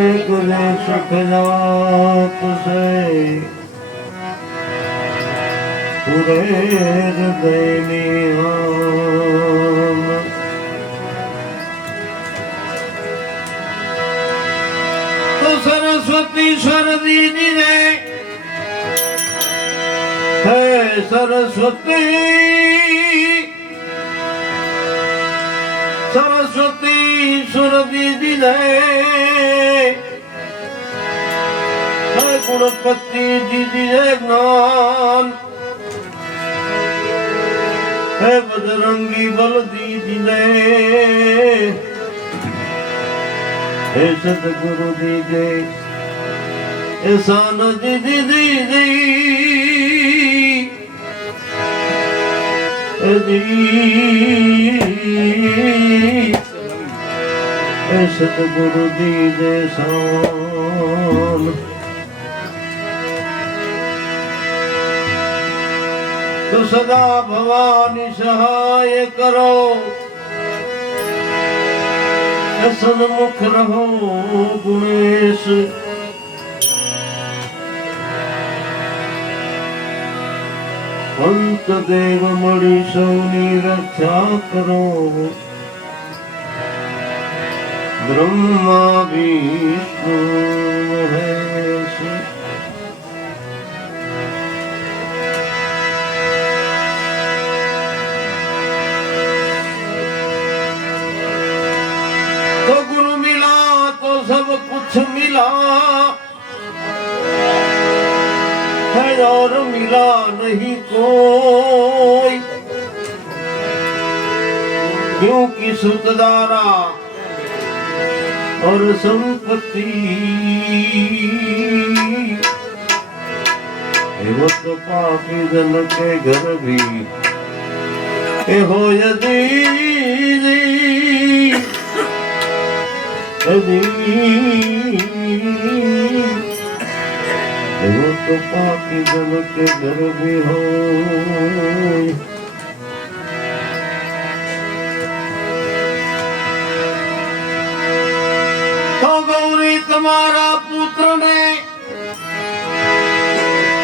करे सुख जात से पूरे हृदय निहान तो सरस्वती स्वर दीदी ने है सरस्वती सरस्वती सुर दीदी ने है गुणपति दीदी है ज्ञान है बजरंगी बल दीदी ने है सतगुरु दीदी एहसान दीदी दीदी सतगुरु दीदे शान तो सदा भवानी सहाय करो सन्मुख रहो गुणेश पंत देव मणि सौनी रक्षा करो ब्रह्मा विष्णु महेश तो गुरु मिला तो सब कुछ मिला है और मिला नहीं कोई क्योंकि सुतदारा और संपत्ति वो तो पापी जन के घर भी हो यदि वो तो पापी जन के घर भी हो तो गौरी तुम्हारा पुत्र ने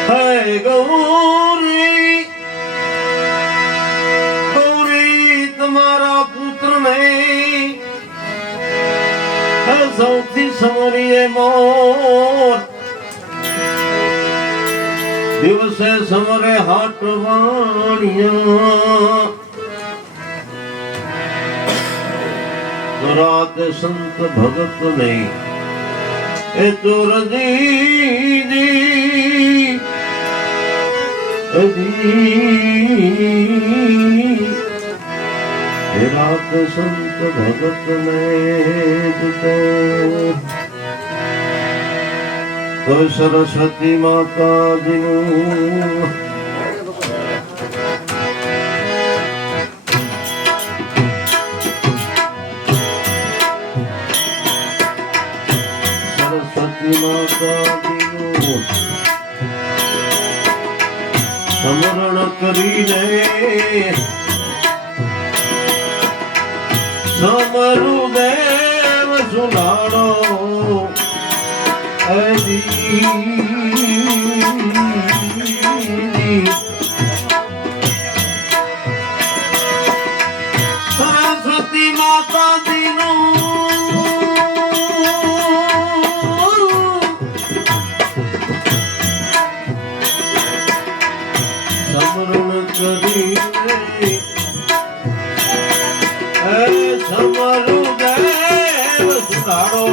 है गौरी गौरी तुम्हारा पुत्र ने है सौथी समरिए मोर दिवस समरे हाट वाणिया तो रात संत भगत ने ए चोर दीदी रात संत भगत ने तो सरस्वती माता दिनु सरस्वती माता दिनु समरण करीने समरु देव सुनाड़ो सरस्वती माता दिनु समरण करी समरु देव सुनाड़ो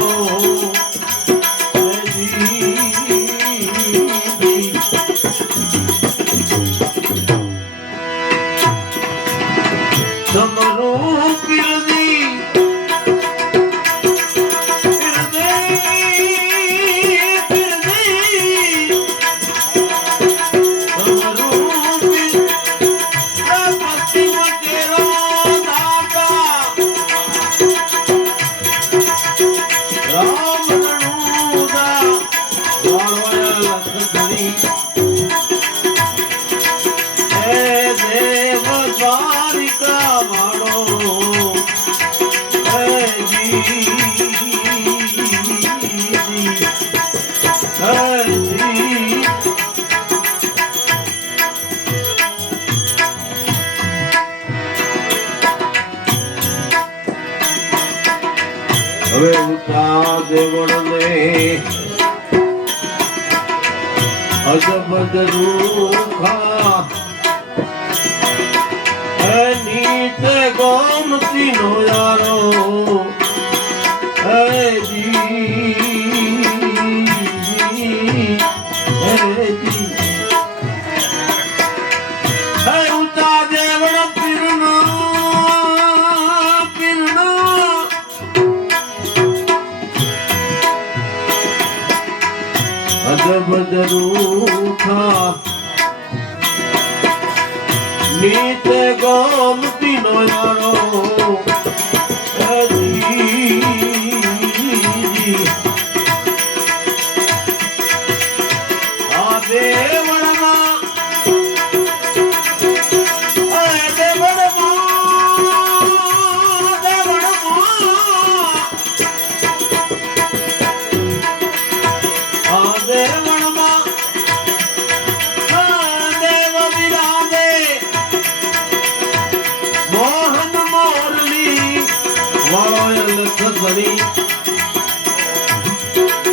समरू पिरदी समरू पिरदी હવે ઉતા દેવળને અજબ રૂખા નીચે ગોમતી નો યારો ઉતા દેવળ પીરનો અજબ રૂખા નીચે ગોમતી નો યારો આ દેવળમાં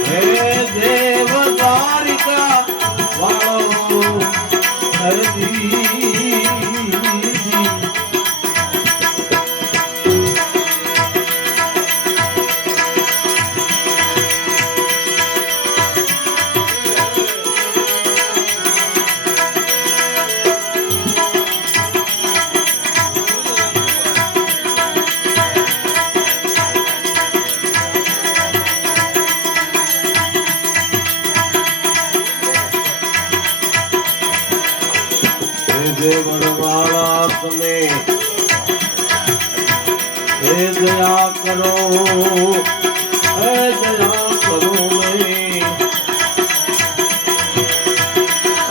હે દેવ દ્વારિકા વાળો હરજી દેવળવાળા તમે હે દયા કરો હે દયા કરો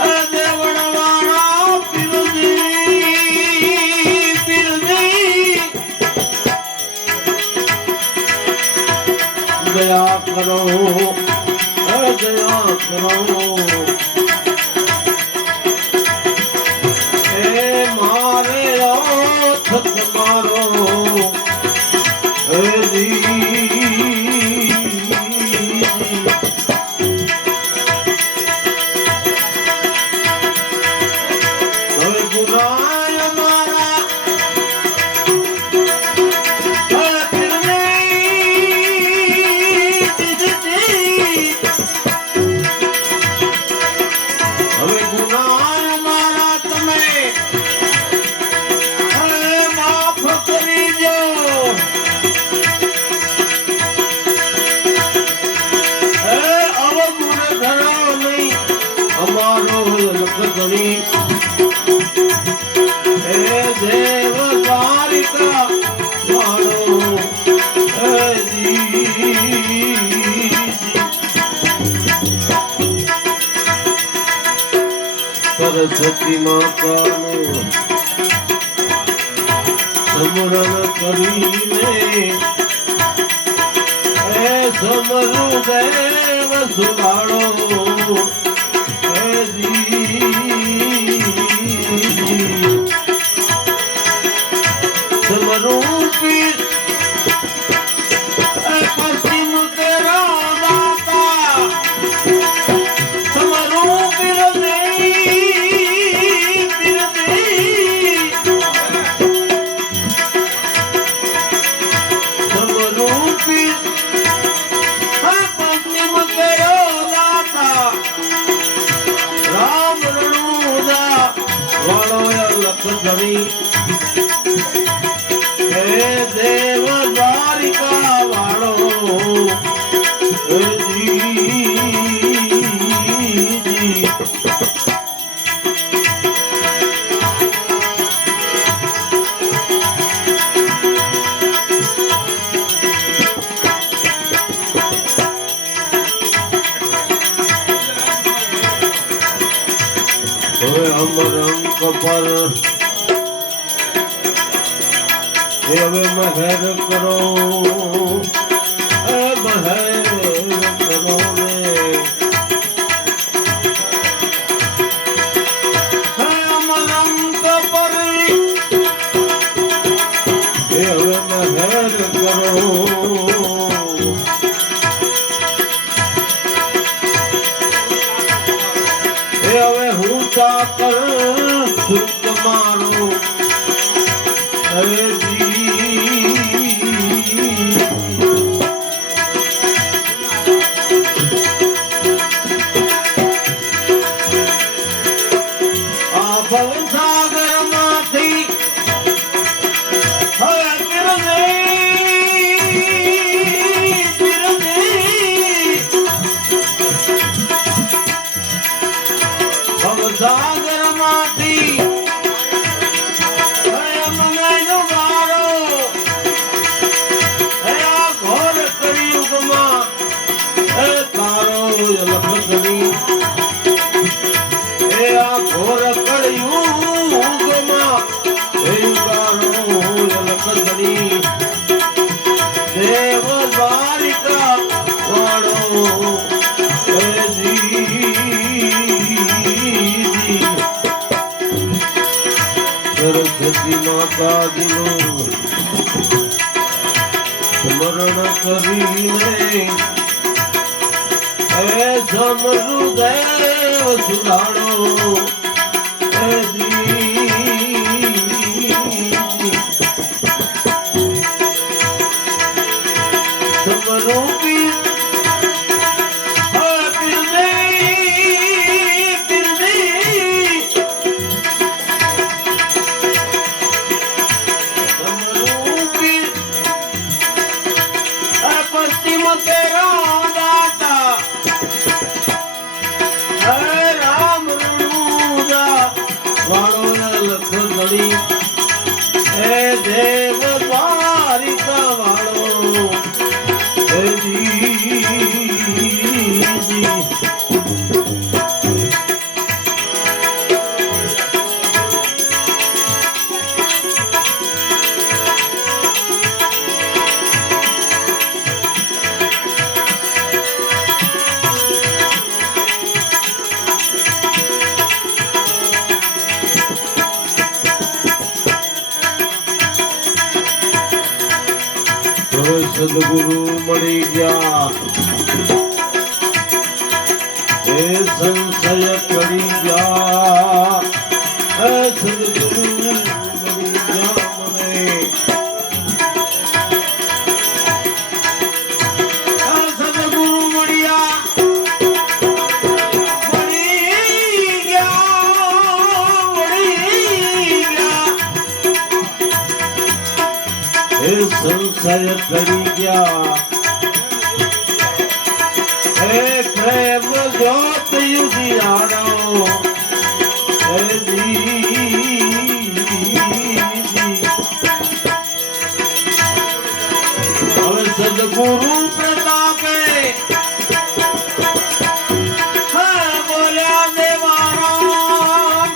હે દેવળવાળા પીરજી દયા કરો હે દયા કરો દેવ દ્વારિકા વાળો સરસ્વતી માતાનું સ્મરણ કરીને સમરુ દેવ સુવાળો સમરૂપી પશ્ચિમ તેરો દાતા સમરૂપી સમરૂપી પશ્ચિમ તેરો દાતા રામ રણુદા વાળો લખધણી દેવ દ્વારિકા વાળો અમરંક પર હવે મહેર કરો મહેર કરો ને અમરંક પર હવે મહેર કરો મારો આ ભવસાગર માંથી ભવસાગર માંથી ઘોર કળિયુગમાં દેવ દ્વારિકા વાળો સરસ્વતી માતાજીનું સ્મરણ કરીને સમૃદેવ સુધારો સમરૂપી પશ્ચિમ તેરા દેવ દ્વારિકા વાળો સદગુરુ મળી ગયા એ સંશય કરી ગયા સદગુરુ મળી ગયા મને સદગુરુ મળ્યા સંશય કરી ગયા હે પ્રેમ જ્યોત યુધિયારો હવે સદગુરુ પ્રતાપે બોલ્યા દેવારામ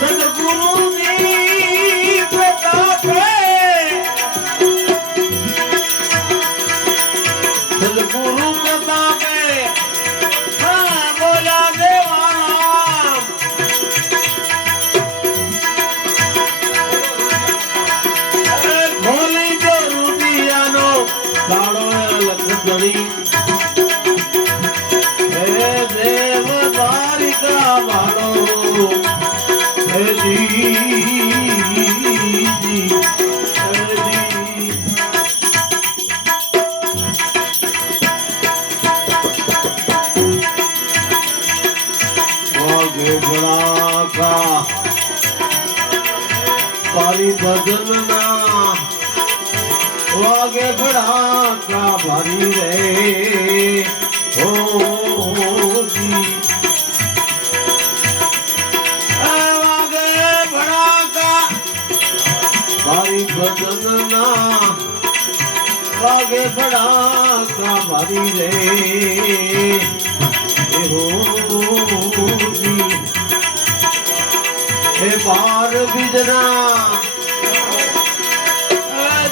સદગુરુ સદગુરુ પ્રતાપે બોલા દેવારામ ખોલી દો રૂપિયાનો દાડો લખ ધરી હે દેવ દ્વારિકા વાળો હે ભારી ભજન ના વાગે ભડાકા ભારી રે હો વાગે ભડાકા ભારી ભજન ના વાગે ભડાકા ભારી રે હો હે બાર બીજના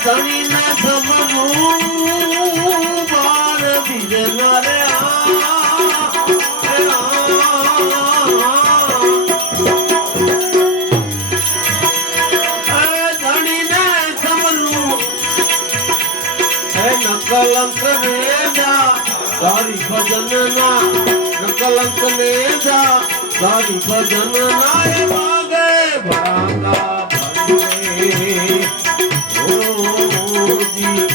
ધણી ના સમરું બાર બીજના રે ધણી ને સમરું હે નકલંક રે જા તારી ભજન ના નકલંક ને જા तारी भजन नाय मागे भड़ाका भरे ओ जी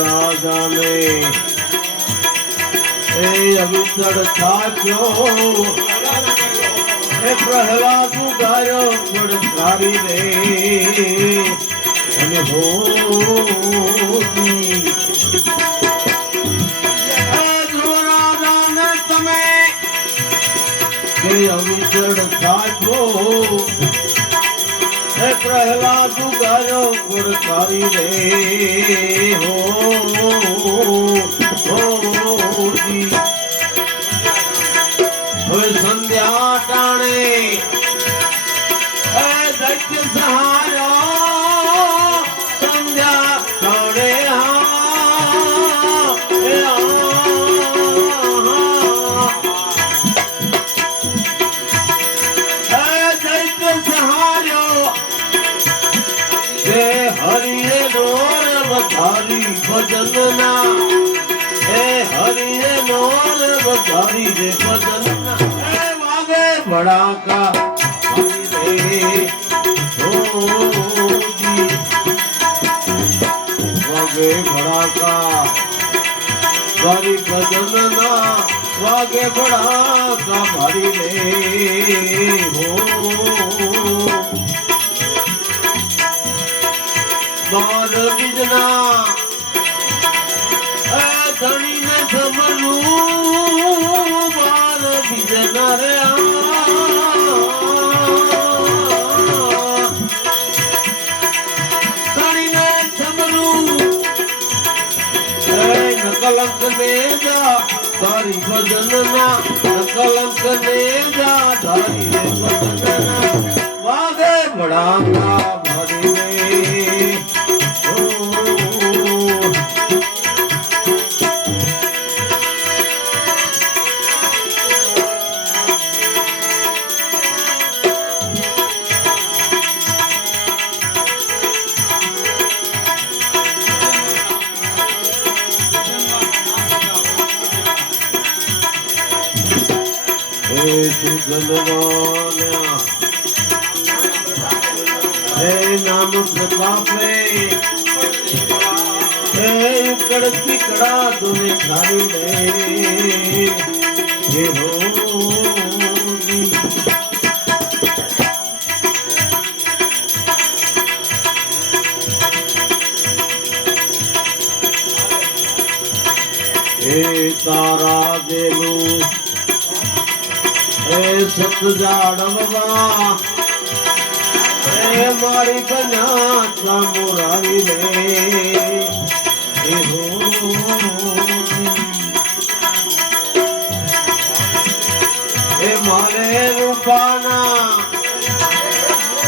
राजा ने अविचर थाक्यो प्रहलाद गायो गुणकारी रे અને હોતી જો રાજા ને તમે કે અવિચર થાક્યો प्रहलाद गायो गुणकारी रे हो जी संध्या टाणे दैत्य सहारा संध्या टाणे दैत्य सहारो हरिये नोर बधारी भजन ना हे हरिये नोर बधारी रे भजन ना हे वागे बड़ाका हरि रे ओ जी वागे बड़ाका हरि भजन ना वागे बड़ाका हरि रे हो बार बिजना धनी ने समरू बार बिजना रे धनी ने समरू नकलंक ने जा तारी भजन ना नकलंक ने जा तारी भजन ना वागे बड़ा का भरी रे हे नाम प्रतापे हे उकड़ तिकड़ा तुने खारी ले हे हो हे तारा देलू सत जाड़वा मारी बना मुरारी रे हो मारे रूपाना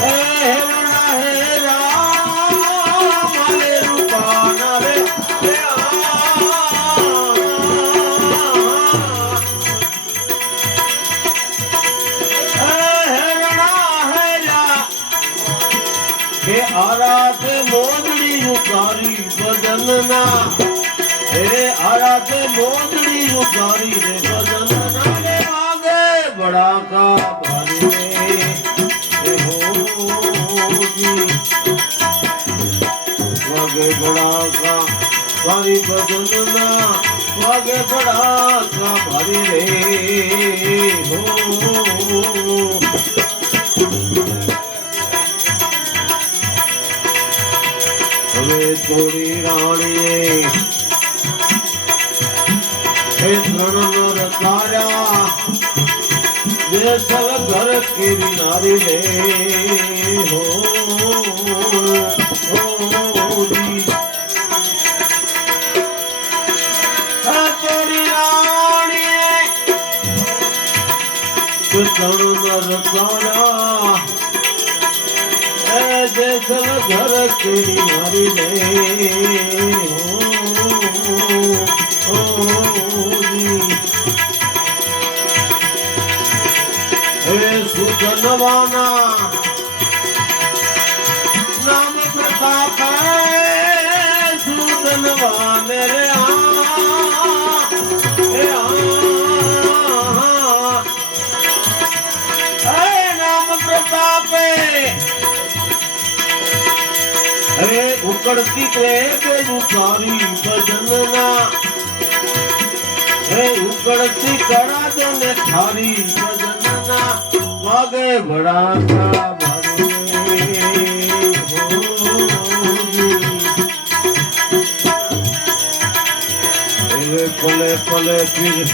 हेरा मारे रूपाना रे आराध मोदड़ी उतारी भजन ना हे आराध मोदड़ी उतारी रे भजन ना रे आगे बड़ा का भारी रे हो जी आगे बड़ा का भारी भजन ना आगे बड़ा का भारी रे हो थोड़ी राणिए हे नर तारा देसल घर की नारी रे हो थोड़ी राणिए नर तारा देसल ઘર કેરી મારી રે સુધનવાના નામ પ્રતાપ સુધનવાને રે નામ પ્રતાપે હે ઉકળતી કે તારી ભજનના હે ઉકળતી કરા દો ને થારી ભજનના વાગે ભડાકા ભાગે પલે પલે ફિર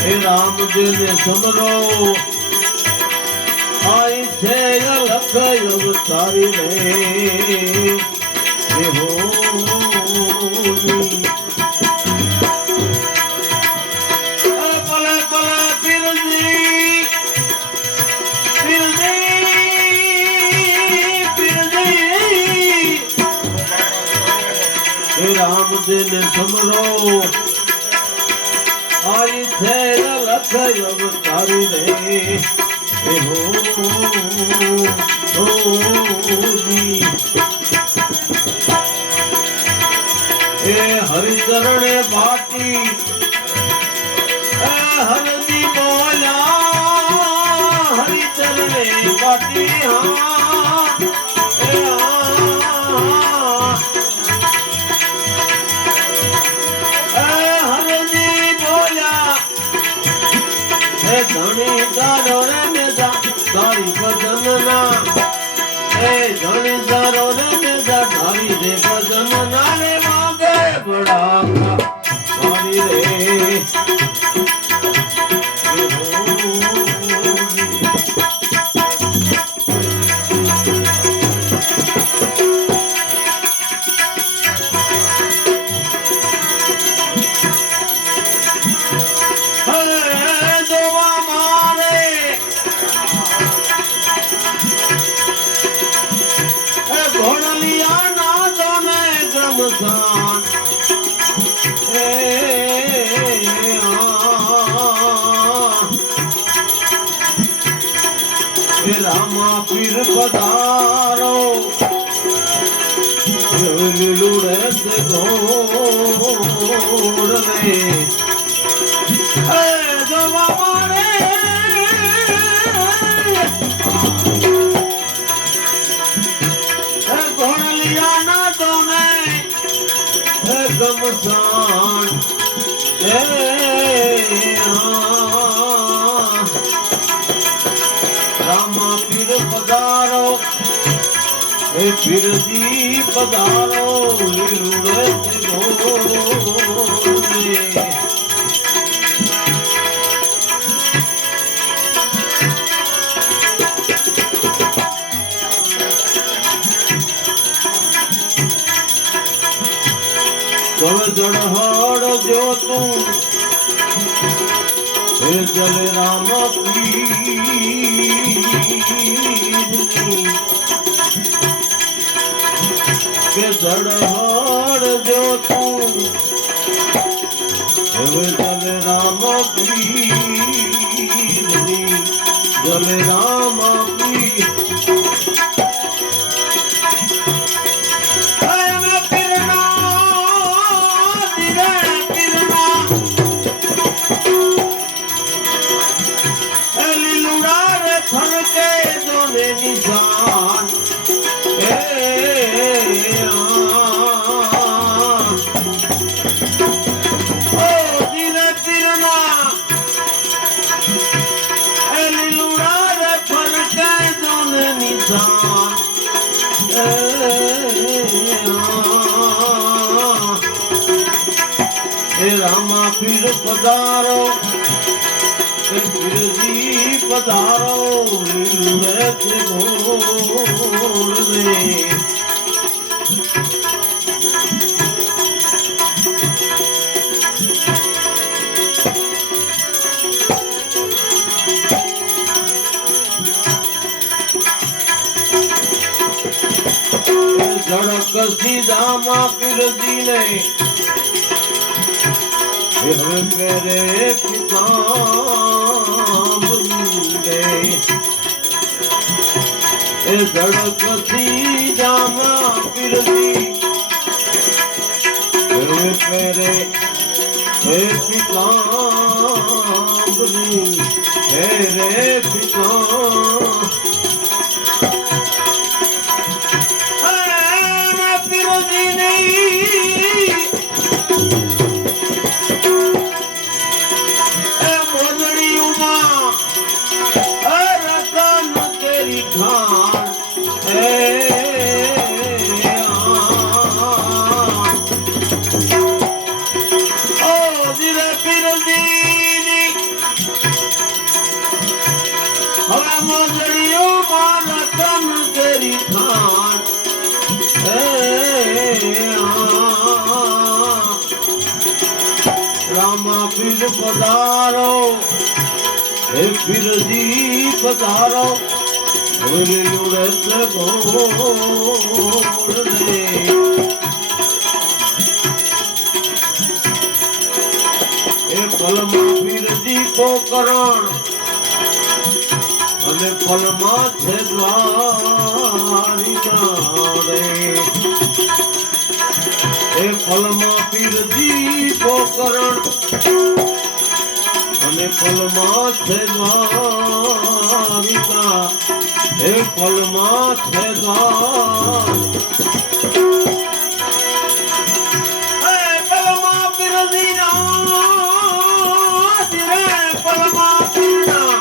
હે રામ દેવ સમરો आई थे लख अवतारी रे हो पले पले फिर राम दिन समरो आई थे लख अवतारी रे हरिचरणे बाटी हरदी बोला हरिचरणे बाटी हरदी बोला धनी दारो रे तारी भजनना हे धनी दारो रे तारी रे भजनना रे मागे बड़ा तारी रे रामा पीर पधारो लुड़े से घोड़ में घोड़ लिया ना तो मैं गमसान रामा पीर पधारो हे पीर जी पधारो लुड़े से घोड़े जड़हड़ जो तू हे चल राम के जड़हड़ जो तू हे चल राम जल राम निशान दिल तिरना लुड़ा रे फरक दोन निशान रामा पीर पधारो जी पधारो लुड़े से घोड़ में કસી દામા પીરજીને હવે મેરે પિતાંબરે એ ધડકસી દામા પીરજી હવે મેરે હે પિતાંબરી હે રે પિતા રામા પીર પધારો હે પીરજી પધારો ઉડત ગોળ રે એ પલમાં પીરજી કો કરણ અને પલમાં છે દ્વારિકા રે એ પલમાં પીરજી કો કરણ અને પલમાં છે દ્વારિકા એ પલમાં છે પલમાં પીરજી ના પલમાં પીરના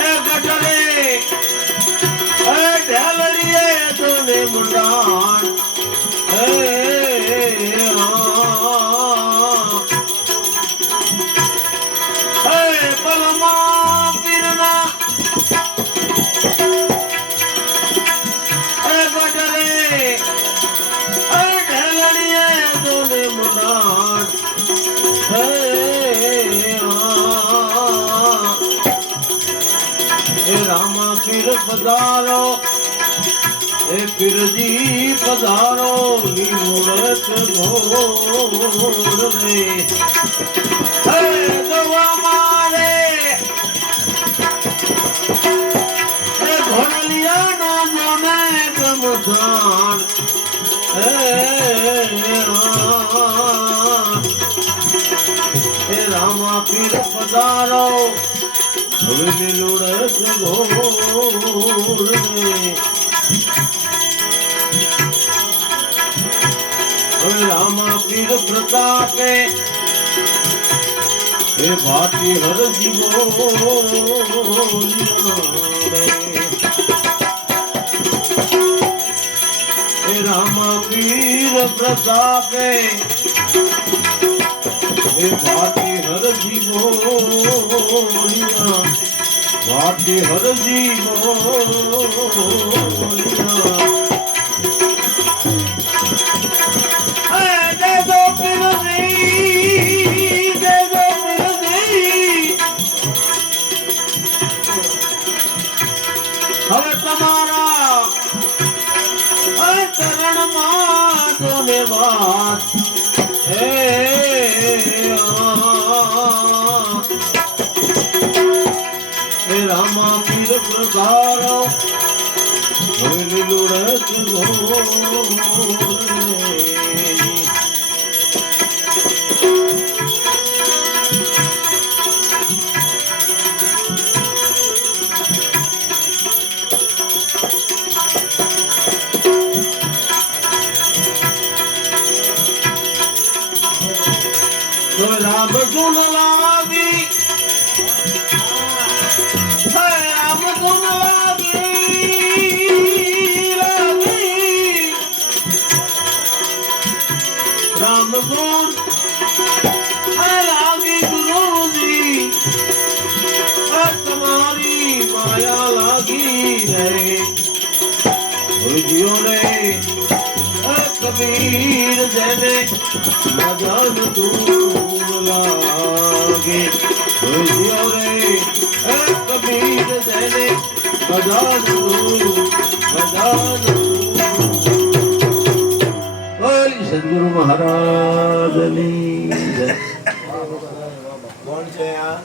એ ગટરે એ ઢેલડીએ તોને મુંડાણ પલમાં પીરના એ ગટરે એ ઢેલડીએ તોને મુંડાણ એ રામા પીર પધારો એ પીરજી પધારો લીમુડત ગોળ રે હે દવા મારે એ ઘોડલિયાનો મને ગમધાણ એ રામા પીર પધારો હવે લીલુડત ગોળ રે રામા પીર પ્રતાપે હે ભાતી હરજી હે રામા પીર પ્રતાપે હે ભાતી હરજી બોલિયા ભાતી હરજી બોલિયા હવે તમારા ચરણમાં તોને વાત હે રામા પીર પ્રધારો હવે લીલુડત ગોળ રામ ગુણ લાગી રામ ગુણ લાગી રામ ગુણ લાગી ગુરુજી તમારી માયા લાગી રે ભૂલ્યો રે કબીર જેને મદન તું લાગે ભૂલ્યો રે કબીર જેને મદન તું સદગુરુ મહારાજની જય. કોણ છે આ?